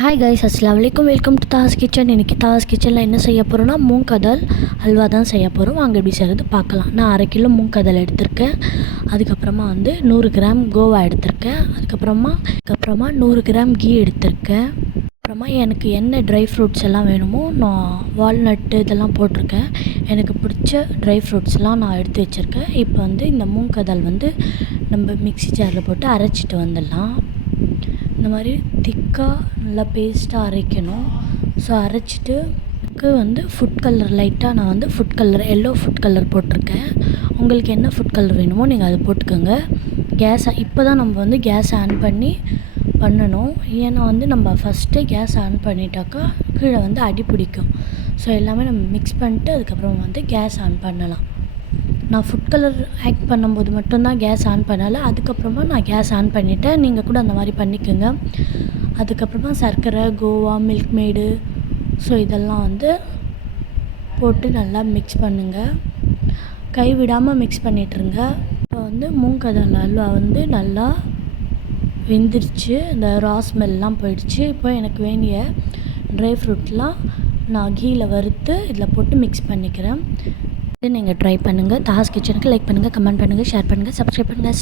Hi guys, அஸ்ஸலாமு அலைக்கும். Welcome to Das kitchen. இன்றைக்கி தாஸ் கிச்சனில் என்ன செய்ய போகிறோன்னா மூங் கதல் ஹல்வா தான் செய்ய போகிறோம். வாங்க எப்படி செய்கிறது பார்க்கலாம். நான் 1/2 கிலோ மூங் கதல் எடுத்திருக்கேன். அதுக்கப்புறமா 100 கிராம் கோவா எடுத்திருக்கேன். அதுக்கப்புறமா 100 கிராம் கீ எடுத்திருக்கேன். அப்புறமா எனக்கு என்ன ட்ரை ஃப்ரூட்ஸ் எல்லாம் வேணுமோ நான் வால்நட்டு இதெல்லாம் போட்டிருக்கேன். எனக்கு பிடிச்ச ட்ரை ஃப்ரூட்ஸ்லாம் நான் எடுத்து வச்சுருக்கேன். இப்போ இந்த மூங் கதல் நம்ம மிக்ஸி ஜாரில் போட்டு அரைச்சிட்டு வந்துடலாம். இந்த மாதிரி திக்காக நல்லா பேஸ்ட்டாக அரைக்கணும். ஸோ அரைச்சிட்டு ஃபுட் கலர் லைட்டாக நான் food colour yellow food colour போட்டிருக்கேன். உங்களுக்கு என்ன ஃபுட் கலர் வேணுமோ நீங்கள் அதை போட்டுக்கோங்க. இப்போ தான் நம்ம கேஸ் ஆன் பண்ணி பண்ணணும். ஏன்னா நம்ம ஃபஸ்ட்டே கேஸ் ஆன் பண்ணிட்டாக்கா கீழே அடி பிடிக்கும். ஸோ எல்லாமே நம்ம மிக்ஸ் பண்ணிட்டு அதுக்கப்புறம் கேஸ் ஆன் பண்ணலாம். நான் ஃபுட் கலர் ஆட் பண்ணும்போது மட்டும்தான் கேஸ் ஆன் பண்ணலை. அதுக்கப்புறமா நான் கேஸ் ஆன் பண்ணிவிட்டேன். நீங்கள் கூட அந்த மாதிரி பண்ணிக்கோங்க. அதுக்கப்புறமா சர்க்கரை, கோவா, மில்க் மேடு, ஸோ இதெல்லாம் போட்டு நல்லா மிக்ஸ் பண்ணுங்கள். கை விடாமல் மிக்ஸ் பண்ணிட்டுருங்க. இப்போ மூங் கதல் அல்வா நல்லா வெந்துருச்சு. இந்த ரா ஸ்மெல்லாம் போயிடுச்சு. இப்போ எனக்கு வேண்டிய ட்ரை ஃப்ரூட்லாம் நான் கீயில் வறுத்து இதில் போட்டு மிக்ஸ் பண்ணிக்கிறேன். நீங்கள் ட்ரை பண்ணுங்கள். தாஸ் கிச்சனுக்கு லைக் பண்ணுங்கள், கமெண்ட் பண்ணுங்கள், ஷேர் பண்ணுங்கள், சப்ஸ்கிரைப் பண்ணுங்கள்.